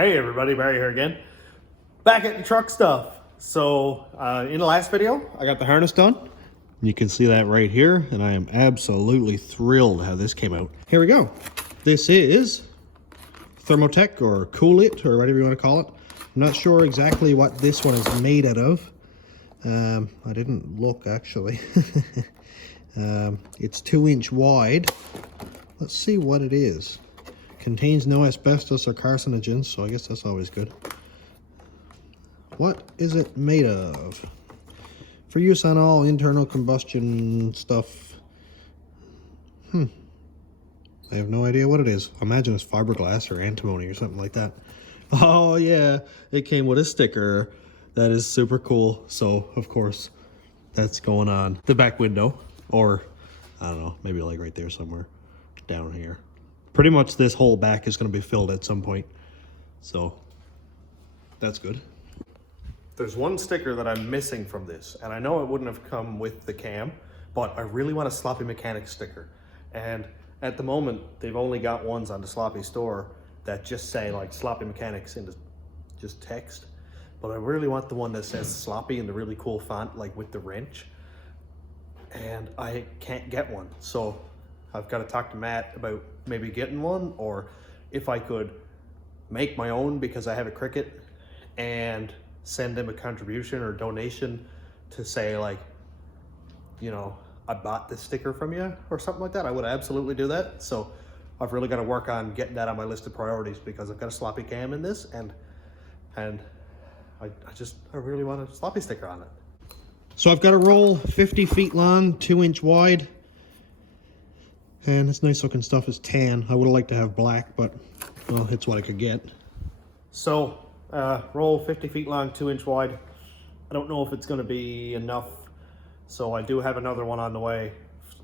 Hey everybody, Barry here again. Back at the truck stuff. So in the last video, I got the harness done. You can see that right here, and I am absolutely thrilled how this came out. Here we go. This is Thermotech or Cool It or whatever you want to call it. I'm not sure exactly what this one is made out of. I didn't look actually. It's 2-inch wide. Let's see what it is. Contains no asbestos or carcinogens, so I guess that's always good. What is it made of? For use on all internal combustion stuff. I have no idea what it is. I imagine it's fibreglass or antimony or something like that. Oh yeah, it came with a sticker. That is super cool. So of course, that's going on the back window, or I don't know, maybe like right there somewhere down here. Pretty much this whole back is going to be filled at some point. So that's good. There's one sticker that I'm missing from this, and I know it wouldn't have come with the cam, but I really want a Sloppy Mechanics sticker. And at the moment, they've only got ones on the Sloppy store that just say like Sloppy Mechanics in the just text. But I really want the one that says Sloppy in the really cool font, like with the wrench. And I can't get one. So I've got to talk to Matt about maybe getting one, or if I could make my own because I have a Cricut, and send him a contribution or donation to say like, you know, I bought this sticker from you or something like that. I would absolutely do that. So I've really got to work on getting that on my list of priorities because I've got a sloppy cam in this, and I really want a sloppy sticker on it. So I've got a roll 50 feet long, 2-inch wide. And this nice looking stuff is tan. I would have liked to have black, but well, it's what I could get. So roll 50 feet long, 2-inch wide. I don't know if it's going to be enough. So I do have another one on the way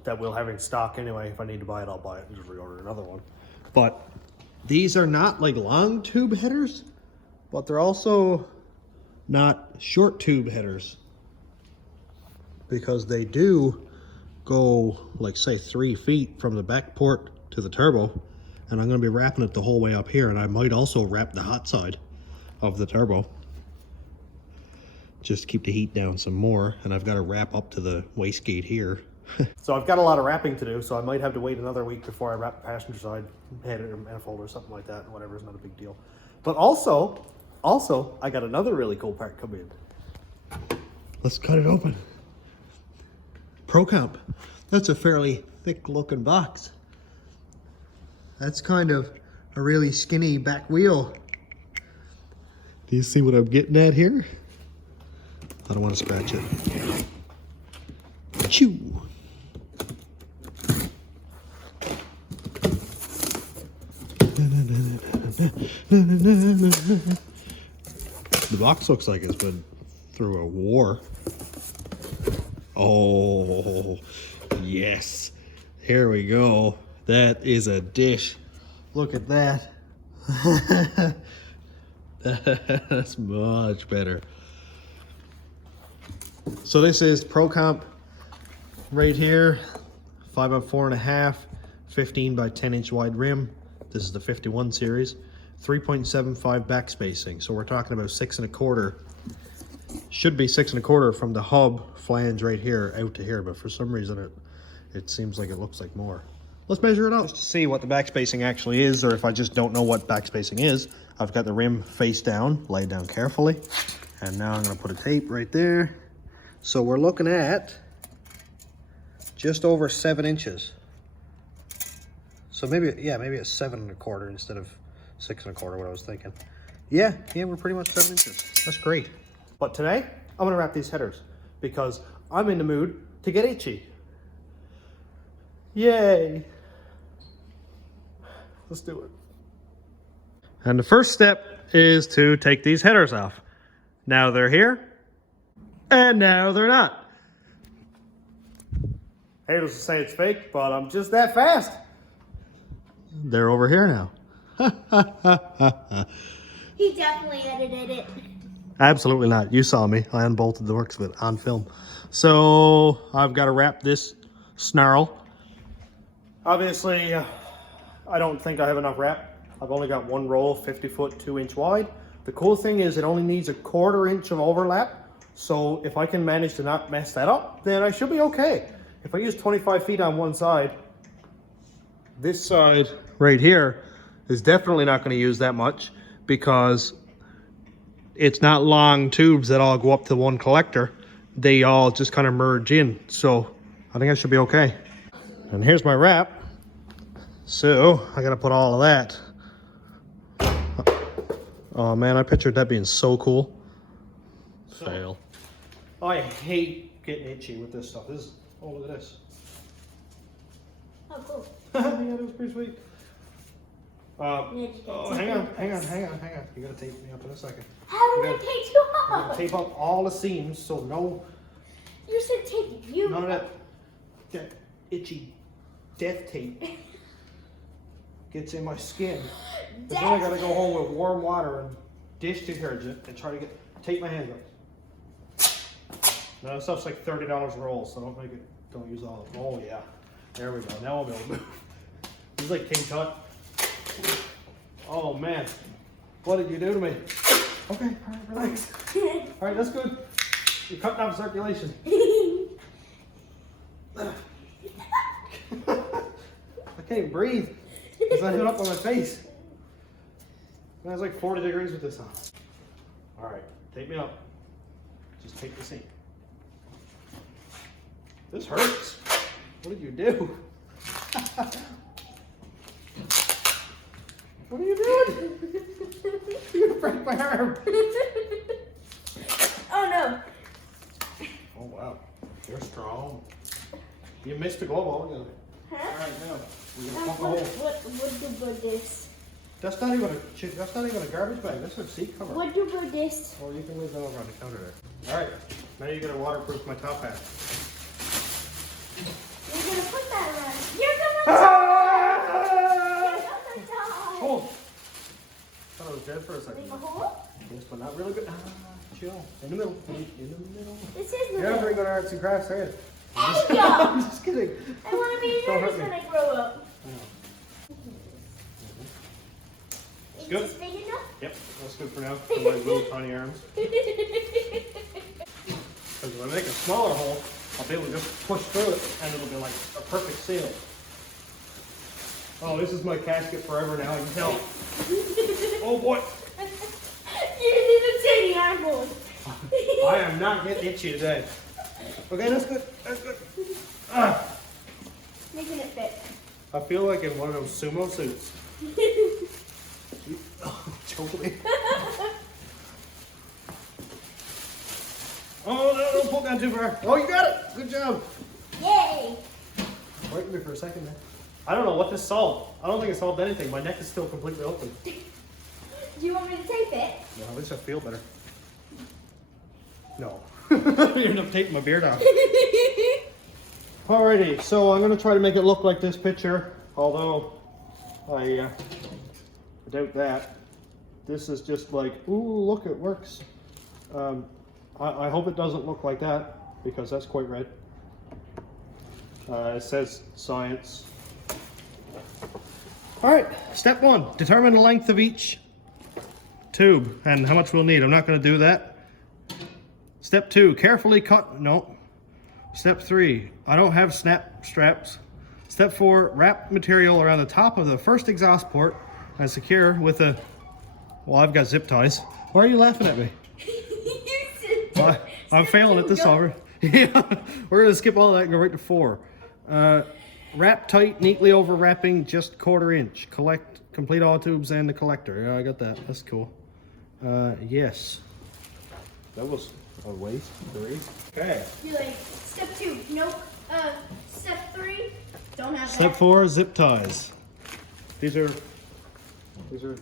that we'll have in stock anyway. If I need to buy it, I'll buy it and just reorder another one. But these are not like long tube headers, but they're also not short tube headers, because they do go like say 3 feet from the back port to the turbo, and I'm going to be wrapping it the whole way up here, and I might also wrap the hot side of the turbo just to keep the heat down some more. And I've got to wrap up to the wastegate here. So I've got a lot of wrapping to do, so I might have to wait another week before I wrap the passenger side head or manifold or something like that. Whatever, is not a big deal. But also I got another really cool part coming in. Let's cut it open. ProComp. That's a fairly thick looking box. That's kind of a really skinny back wheel. Do you see what I'm getting at here? I don't want to scratch it. Chew. The box looks like it's been through a war. Oh, yes. Here we go. That is a dish. Look at that. That's much better. So this is ProComp right here. 5x4.5, 15 by 10-inch wide rim. This is the 51 series. 3.75 back spacing. So we're talking about 6 1/4. Should be 6 1/4 from the hub flange right here out to here, but for some reason it seems like it looks like more. Let's measure it out just to see what the back spacing actually is, or if I just don't know what back spacing is. I've got the rim face down, laid down carefully, and now I'm going to put a tape right there. So we're looking at just over 7 inches. So maybe it's 7 1/4 instead of 6 1/4, what I was thinking. Yeah, we're pretty much 7 inches. That's great. But today, I'm going to wrap these headers because I'm in the mood to get itchy. Yay! Let's do it. And the first step is to take these headers off. Now they're here, and now they're not. Haters will say it's fake, but I'm just that fast. They're over here now. He definitely edited it. Absolutely not. You saw me. I unbolted the works of it on film. So I've got to wrap this snarl. Obviously, I don't think I have enough wrap I've only got one roll, 50 foot, 2 inch wide. The cool thing is it only needs a 1/4 inch of overlap. So if I can manage to not mess that up, then I should be okay. If I use 25 feet on one side, this side right here is definitely not going to use that much because it's not long tubes that all go up to one collector. They all just kind of merge in. So I think I should be okay. And here's my wrap. So I got to put all of that. Oh man, I pictured that being so cool. Fail. I hate getting itchy with this stuff. Oh, look at this. Oh, cool. Yeah, that was pretty sweet. Oh, hang on. You gotta tape me up in a second. How do I tape you I'm gonna up? tape up all the seams so You said tape you none of up. that itchy death tape gets in my skin. And then I gotta go home with warm water and dish detergent and try to tape my hands up. Now, this stuff's like $30 a roll, so don't use all of it. Oh yeah, there we go. Now I'll be able to move. This is like King Tut. Oh man, what did you do to me? Okay, all right, relax. All right, that's good. You're cutting off circulation. I can't even breathe. It's not hitting up on my face. And it's like 40 degrees with this on. All right, tape me up. Just take the seam. This hurts. What did you do? What are you doing? You're gonna break my arm. Oh no. Oh wow, you're strong. You missed the glove altogether. Huh? All right, now we're gonna pump a hole. What do this? That's not even a garbage bag. That's a seat cover. What do this? Or you can leave that over on the counter there. All right, now you're gonna waterproof my top hat. You're gonna put that around. You're gonna die. You're gonna die. Oh! Thought I was dead for a second. Leave a hole? Yes, but not really good. Chill. In the middle. In the middle. This is the You're not very good at arts and crafts, are you? Hey, I'm just kidding. I want to be Don't nervous hurt me. when I grow up. Is Good. this big enough? Yep, that's good for now. For my little tiny arms. Because if I make a smaller hole, I'll be able to just push through it and it'll be like a perfect seal. Oh, this is my casket forever now, you can tell. Oh boy. You didn't even say the arm hole. I am not getting itchy today. Okay, that's good. That's good. Ah, Making it fit. I feel like in one of those sumo suits. Choke me. Oh, no, don't pull down too far. Oh, you got it. Good job. Yay! Wait for me for a second there. I don't know what this solved. I don't think it solved anything. My neck is still completely open. Do you want me to tape it? No, at least I feel better. No. You end up taking my beard off. Alrighty, so I'm going to try to make it look like this picture, although I doubt that. This is just like, ooh, look, it works. I hope it doesn't look like that, because that's quite red. It says science. Alright, step one, determine the length of each tube and how much we'll need. I'm not going to do that. Step two, carefully cut, no. Step three, I don't have snap straps. Step four, wrap material around the top of the first exhaust port and secure with a, well, I've got zip ties. Why are you laughing at me? Well, I'm failing at this already. Yeah, we're gonna skip all that and go right to four. Wrap tight, neatly overwrapping, just 1/4 inch. Complete all tubes and the collector. Yeah, I got that. That's cool. Yes. That was a waste. 3. Okay. You're like, step 2, nope. Step 3, don't have Step that. 4, zip ties. These are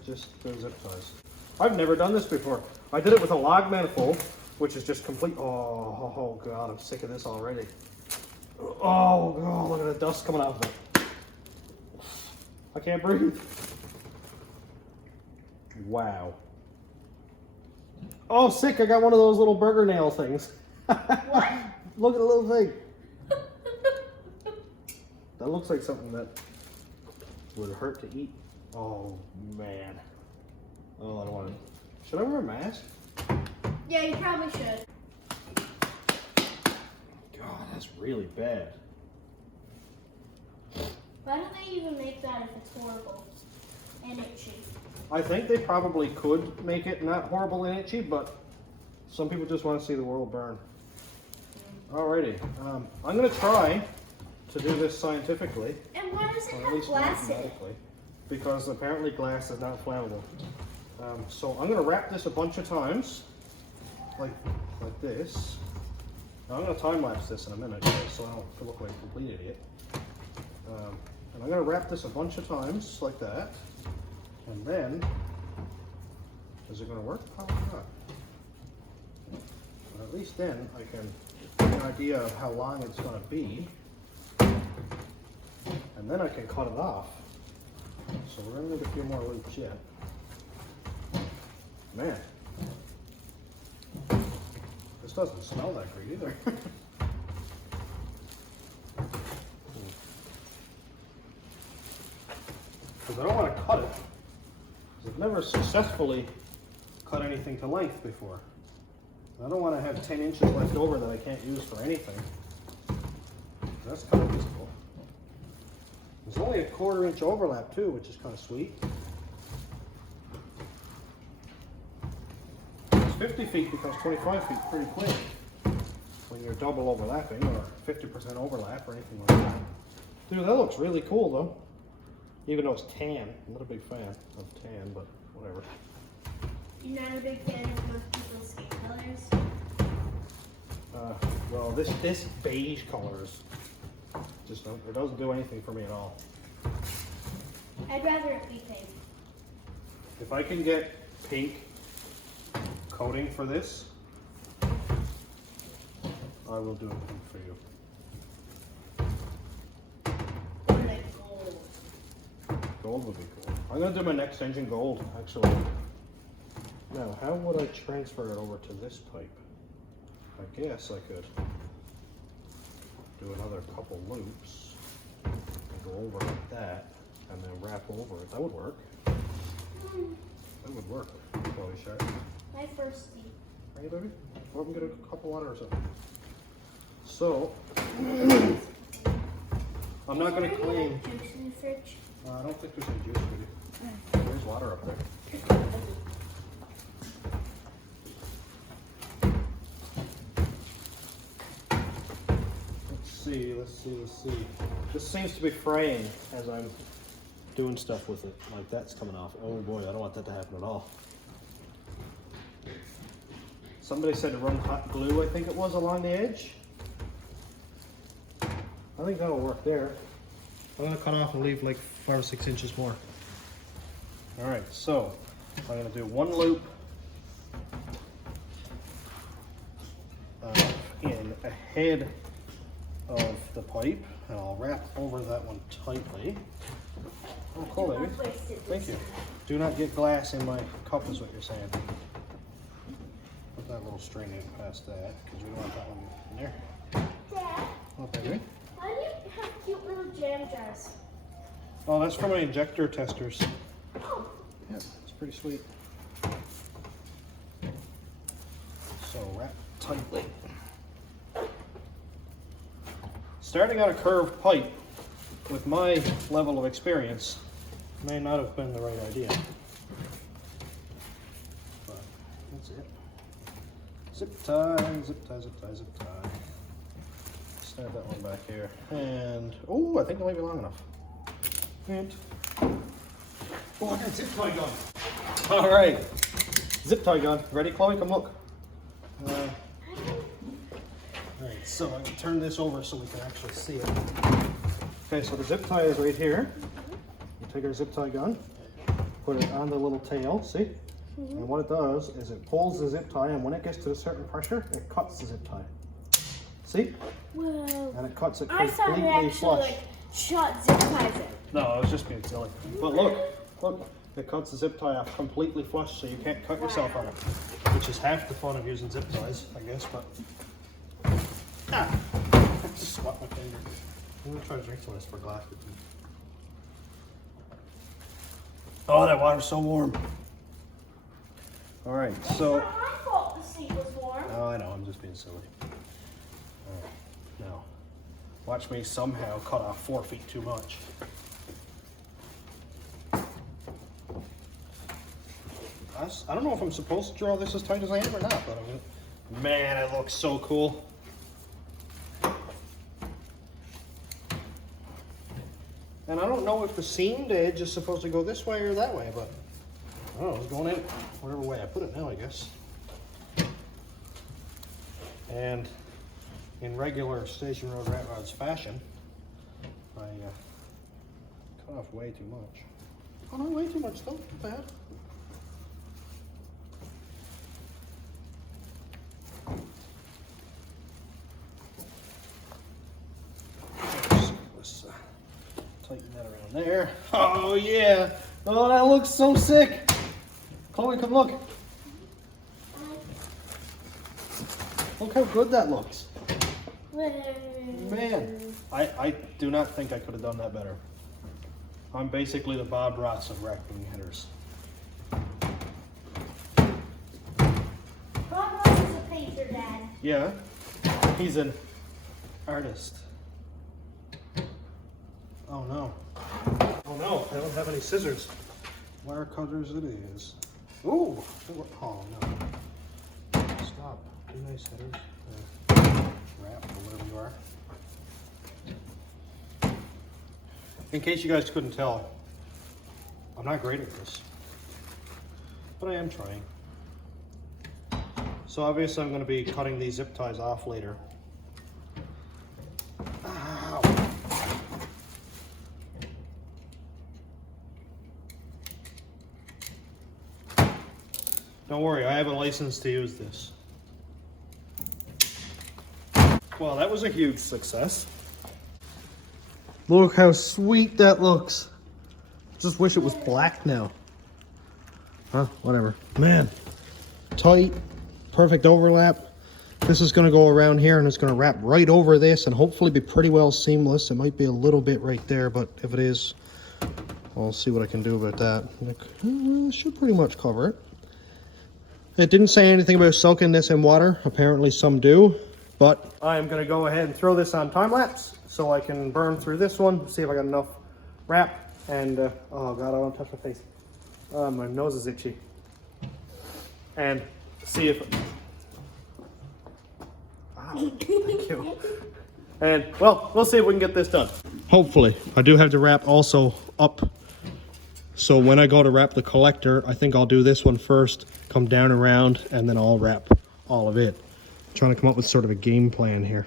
just the zip ties. I've never done this before. I did it with a log manifold, which is just complete. Oh God, I'm sick of this already. Oh God, look at the dust coming out of it. I can't breathe. Wow. Oh, sick, I got one of those little burger nail things. What? Look at the little thing. That looks like something that would hurt to eat. Oh man. Oh, I don't want to. Should I wear a mask? Yeah, you probably should. God, that's really bad. Why don't they even make that if it's horrible and itchy? I think they probably could make it not horrible and itchy, but some people just want to see the world burn. Alrighty, I'm going to try to do this scientifically, And why does it or at have least glass in it? mathematically, because apparently glass is not flammable. So I'm going to wrap this a bunch of times, like this. Now I'm going to time lapse this in a minute, so I don't look like a complete idiot. And I'm going to wrap this a bunch of times like that, and then, is it going to work? Probably not. But at least then I can get an idea of how long it's going to be, and then I can cut it off. So we're going to need a few more loops yet. Man, this doesn't smell that great either. Because I don't want to cut it. 'Cause I've never successfully cut anything to length before. I don't want to have 10 inches left over that I can't use for anything. That's kind of useful. There's only a 1/4 inch overlap too, which is kind of sweet. It's 50 feet becomes 25 feet pretty quick when you're double overlapping or 50% overlap or anything like that. Dude, that looks really cool though. Even though it's tan. I'm not a big fan of tan, but whatever. You're not a big fan of most people's skin colors? Well, this beige color is just, it doesn't do anything for me at all. I'd rather it be pink. If I can get pink coating for this, I will do it pink for you. Or like gold. Gold would be cool. I'm gonna do my next engine gold, actually. Now, how would I transfer it over to this type? I guess I could do another couple loops and go over like that and then wrap over it. That would work. That would work. Chloe Sharp. My first tea. Are you, baby? Go up and get a cup of water or something. So, I'm not going to claim. Juice in the fridge. I don't think there's any juice for you. There's water up there. Let's see. This seems to be fraying as I'm doing stuff with it. Like that's coming off. Oh boy, I don't want that to happen at all. Somebody said to run hot glue, I think it was, along the edge. I think that'll work there. I'm gonna cut off and leave like 5 or 6 inches more. All right, so I'm gonna do one loop in ahead of the pipe, and I'll wrap over that one tightly. Oh, cool, baby. Thank you. Do not get glass in my cup is what you're saying. Put that little string in past that, because we don't want that one in there. Dad, Oh, baby. why do you have cute little jam jars? Oh, that's for my injector testers. Oh, Yeah, it's pretty sweet. So wrap tightly. Starting on a curved pipe with my level of experience may not have been the right idea. But that's it. Zip tie, zip tie, zip tie, zip tie. Snap that one back here. And, oh, I think it might be long enough. And, oh, I got a zip tie gun. All right, zip tie gun. Ready, Chloe? Come look. All right, so I'm gonna turn this over so we can actually see it. Okay, so the zip tie is right here. You take our zip tie gun, put it on the little tail, see? And what it does is it pulls the zip tie, and when it gets to a certain pressure, it cuts the zip tie. See? whoa. And it cuts it I thought it completely actually flush. like shot zip ties in. No, I was just being silly. But look, it cuts the zip tie off completely flush, so you can't cut yourself on it. Which is half the fun of using zip ties, I guess, but... Ah! I just swapped my finger. I'm gonna try to drink some of this for glass with you. Oh, that water's so warm. All right, so. It's not my fault the seat was warm. Oh, I know, I'm just being silly. All right, now, watch me somehow cut off 4 feet too much. I don't know if I'm supposed to draw this as tight as I am or not, but I'm gonna, man, it looks so cool. And I don't know if the seamed edge is supposed to go this way or that way, but I don't know, it's going in whatever way I put it now, I guess. And in regular station road rat rods fashion, I cut off way too much. Oh no, way too much still, not bad. Let's tighten that around there. Oh yeah, oh that looks so sick. Chloe, come look. Look how good that looks. Man, I do not think I could have done that better. I'm basically the Bob Ross of raccoon headers. Bob Ross is a painter, Dad. Yeah, he's an artist. Oh no. Oh no, I don't have any scissors. Wire cutters it is. Ooh, oh no. Stop. Be nice, headers. Wrap or whatever you are. In case you guys couldn't tell, I'm not great at this, but I am trying. So obviously I'm going to be cutting these zip ties off later. Ow. Don't worry, I have a license to use this. Well, that was a huge success. Look how sweet that looks. Just wish it was black now. Huh, whatever. Man, tight, perfect overlap. This is gonna go around here and it's gonna wrap right over this and hopefully be pretty well seamless. It might be a little bit right there, but if it is, I'll see what I can do about that. It should pretty much cover it. It didn't say anything about soaking this in water. Apparently some do, but I am gonna go ahead and throw this on time lapse so I can burn through this one, see if I got enough wrap, and oh God, I don't want to touch my face. My nose is itchy. And see if, wow, thank you. And well, we'll see if we can get this done. Hopefully. I do have the wrap also up. So when I go to wrap the collector, I think I'll do this one first, come down around, and then I'll wrap all of it. I'm trying to come up with sort of a game plan here.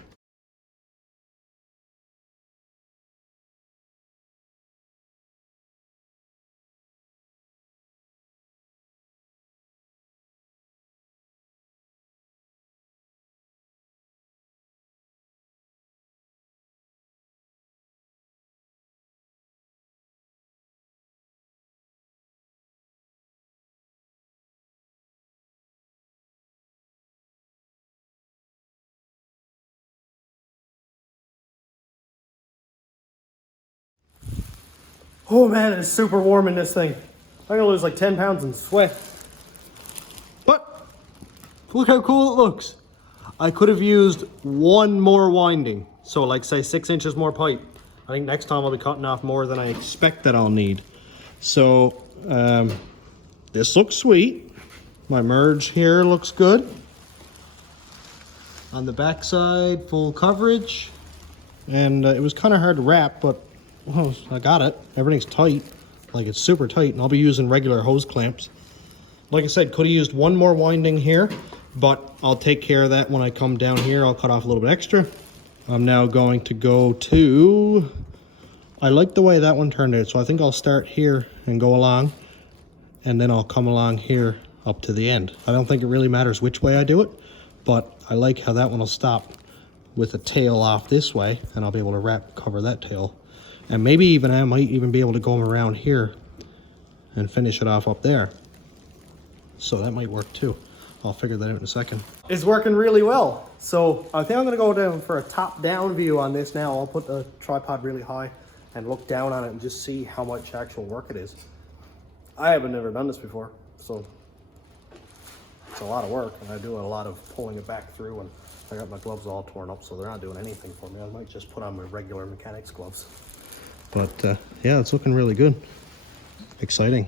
Oh man, it's super warm in this thing. I'm gonna lose like 10 pounds in sweat. But look how cool it looks. I could have used one more winding. So like say 6 inches more pipe. I think next time I'll be cutting off more than I expect that I'll need. So this looks sweet. My merge here looks good. On the back side, full coverage. And it was kind of hard to wrap, but well, I got it. Everything's tight, like it's super tight, and I'll be using regular hose clamps. Like I said, could have used one more winding here, but I'll take care of that when I come down here. I'll cut off a little bit extra. I'm now going to go to, I like the way that one turned out, so I think I'll start here and go along, and then I'll come along here up to the end. I don't think it really matters which way I do it, but I like how that one will stop with a tail off this way, and I'll be able to cover that tail. And maybe even I might even be able to go around here and finish it off up there. So that might work too. I'll figure that out in a second. It's working really well. So I think I'm gonna go down for a top-down view on this now. I'll put the tripod really high and look down on it and just see how much actual work it is. I haven't never done this before, so it's a lot of work, and I do a lot of pulling it back through, and I got my gloves all torn up, so they're not doing anything for me. I might just put on my regular mechanics gloves. But yeah, it's looking really good. Exciting.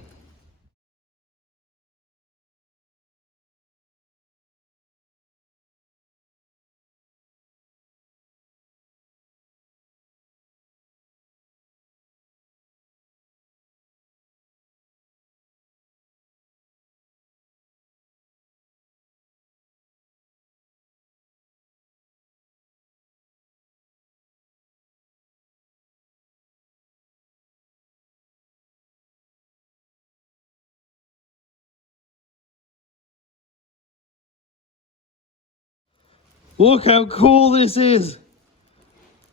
Look how cool this is.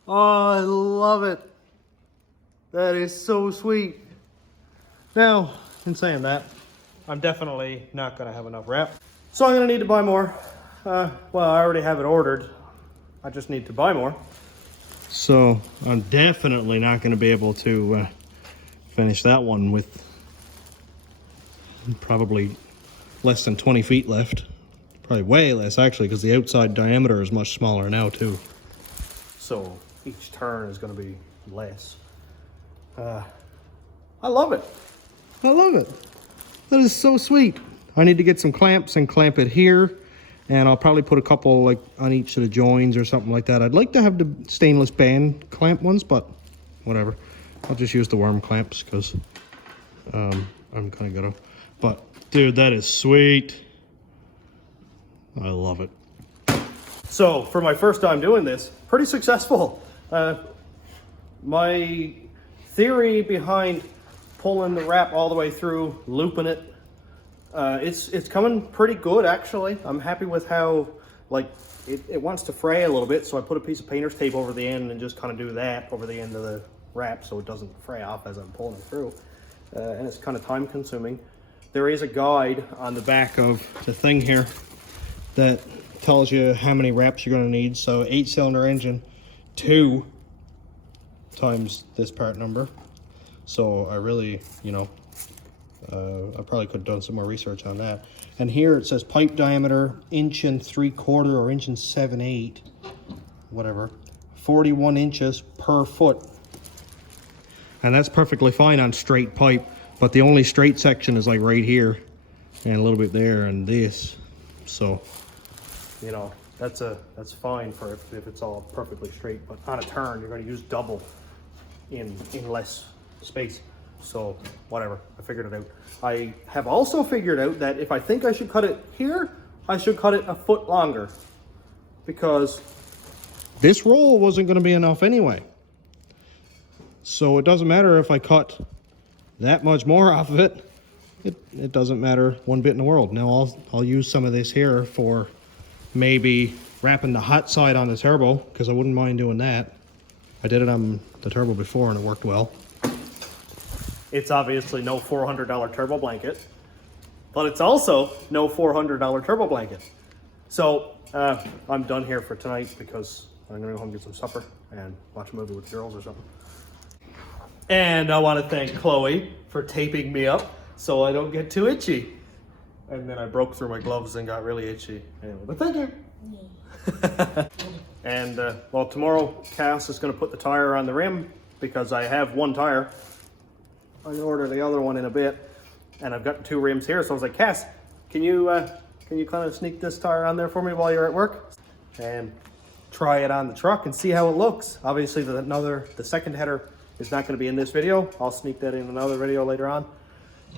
Oh, I love it. That is so sweet. Now, in saying that, I'm definitely not going to have enough wrap. So I'm going to need to buy more. Well, I already have it ordered. I just need to buy more. So I'm definitely not going to be able to finish that one with probably less than 20 feet left. Probably way less, actually, because the outside diameter is much smaller now, too. So each turn is going to be less. I love it. I love it. That is so sweet. I need to get some clamps and clamp it here. And I'll probably put a couple like on each of the joins or something like that. I'd like to have the stainless band clamp ones, but whatever. I'll just use the worm clamps because I'm kind of gonna. But dude, that is sweet. I love it. So for my first time doing this, pretty successful. My theory behind pulling the wrap all the way through, looping it, it's coming pretty good actually. I'm happy with how like it wants to fray a little bit, so I put a piece of painter's tape over the end and just kind of do that over the end of the wrap so it doesn't fray off as I'm pulling it through. And it's kind of time consuming. There is a guide on the back of the thing here that tells you how many wraps you're going to need. So 8-cylinder engine, 2 times this part number. So I really, you know, I probably could have done some more research on that. And here it says pipe diameter 1 3/4 or 1 7/8, whatever, 41 inches per foot. And that's perfectly fine on straight pipe, but the only straight section is like right here and a little bit there and this. So, you know, that's fine for if it's all perfectly straight, but on a turn you're going to use double in less space. So whatever, I figured it out. I have also figured out that if I think I should cut it here, I should cut it a foot longer, because this roll wasn't going to be enough anyway. So it doesn't matter if I cut that much more off of it. It doesn't matter one bit in the world. Now I'll use some of this here for maybe wrapping the hot side on the turbo, because I wouldn't mind doing that. I did it on the turbo before and it worked well. It's obviously no $400 turbo blanket, but it's also no $400 turbo blanket. So I'm done here for tonight because I'm gonna go home and get some supper and watch a movie with the girls or something. And I want to thank Chloe for taping me up so I don't get too itchy. And then I broke through my gloves and got really itchy. Anyway, but thank you. And well, tomorrow Cass is going to put the tire on the rim because I have one tire. I can order the other one in a bit, and I've got 2 rims here. So I was like, Cass, can you kind of sneak this tire on there for me while you're at work and try it on the truck and see how it looks? Obviously, the second header is not going to be in this video. I'll sneak that in another video later on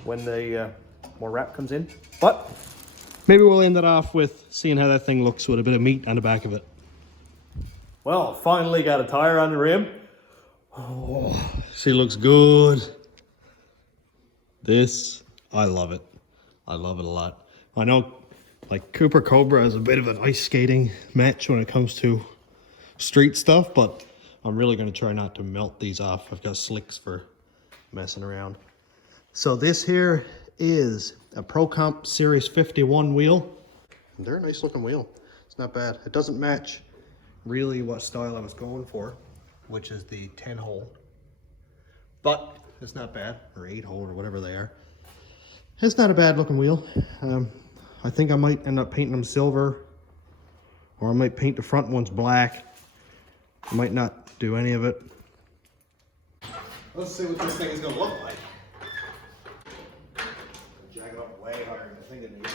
when the more wrap comes in. But maybe we'll end it off with seeing how that thing looks with a bit of meat on the back of it. Well, finally got a tire on the rim. Oh, she looks good. This, I love it. I love it a lot. I know, like, Cooper Cobra is a bit of an ice skating match when it comes to street stuff, but I'm really going to try not to melt these off. I've got slicks for messing around. So this here is a Pro Comp Series 51 wheel. They're a nice looking wheel. It's not bad. It doesn't match really what style I was going for, which is the 10 hole. But it's not bad, or 8 hole or whatever they are. It's not a bad looking wheel. I think I might end up painting them silver, or I might paint the front ones black. I might not do any of it. Let's see what this thing is going to look like. Jack it up way higher than I think it needs.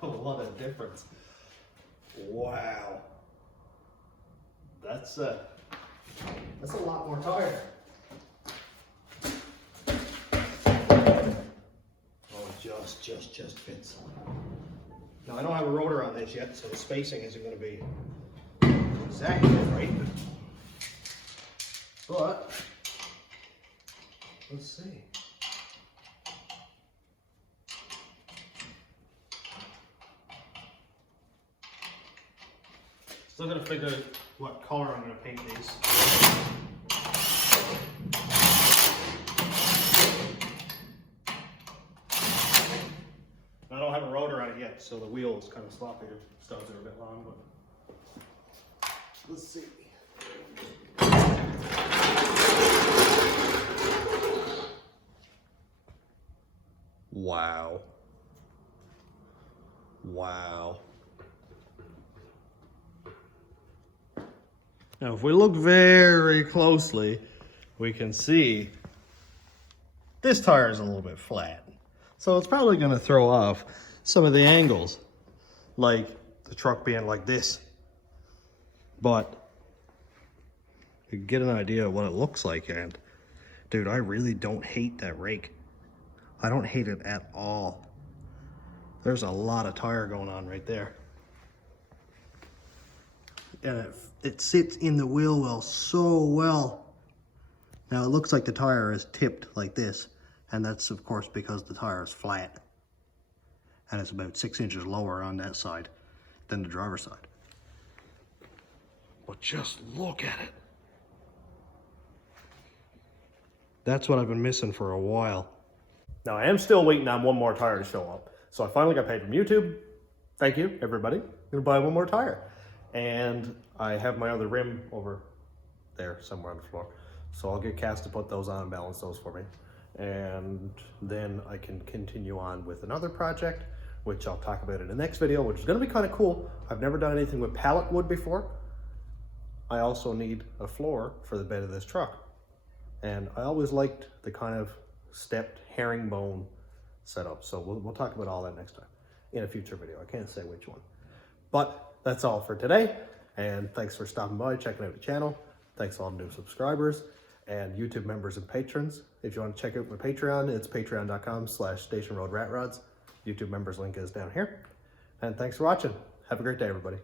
What a difference. Wow. That's a lot more tire. Oh, it just fits. Now I don't have a rotor on this yet, so the spacing isn't going to be exactly right. But let's see. Still gotta figure out what color I'm gonna paint these. I don't have a rotor on it yet, so the wheel is kind of sloppy. The studs are a bit long, but let's see. Wow. Wow. Now, if we look very closely, we can see this tire is a little bit flat. So it's probably going to throw off some of the angles, like the truck being like this. But you can get an idea of what it looks like. And dude, I really don't hate that rake. I don't hate it at all. There's a lot of tire going on right there. And it sits in the wheel well so well. Now it looks like the tire is tipped like this, and that's of course because the tire is flat. And it's about 6 inches lower on that side than the driver's side. But just look at it. That's what I've been missing for a while. Now I am still waiting on one more tire to show up. So I finally got paid from YouTube. Thank you, everybody. I'm gonna buy one more tire. And I have my other rim over there somewhere on the floor. So I'll get Cass to put those on and balance those for me. And then I can continue on with another project, which I'll talk about in the next video, which is gonna be kind of cool. I've never done anything with pallet wood before. I also need a floor for the bed of this truck. And I always liked the kind of stepped herringbone setup. So we'll talk about all that next time in a future video. I can't say which one. But that's all for today, and thanks for stopping by, checking out the channel. Thanks to all the new subscribers and YouTube members and patrons. If you want to check out my Patreon, it's patreon.com/stationroadratrods. YouTube members link is down here. And thanks for watching. Have a great day, everybody.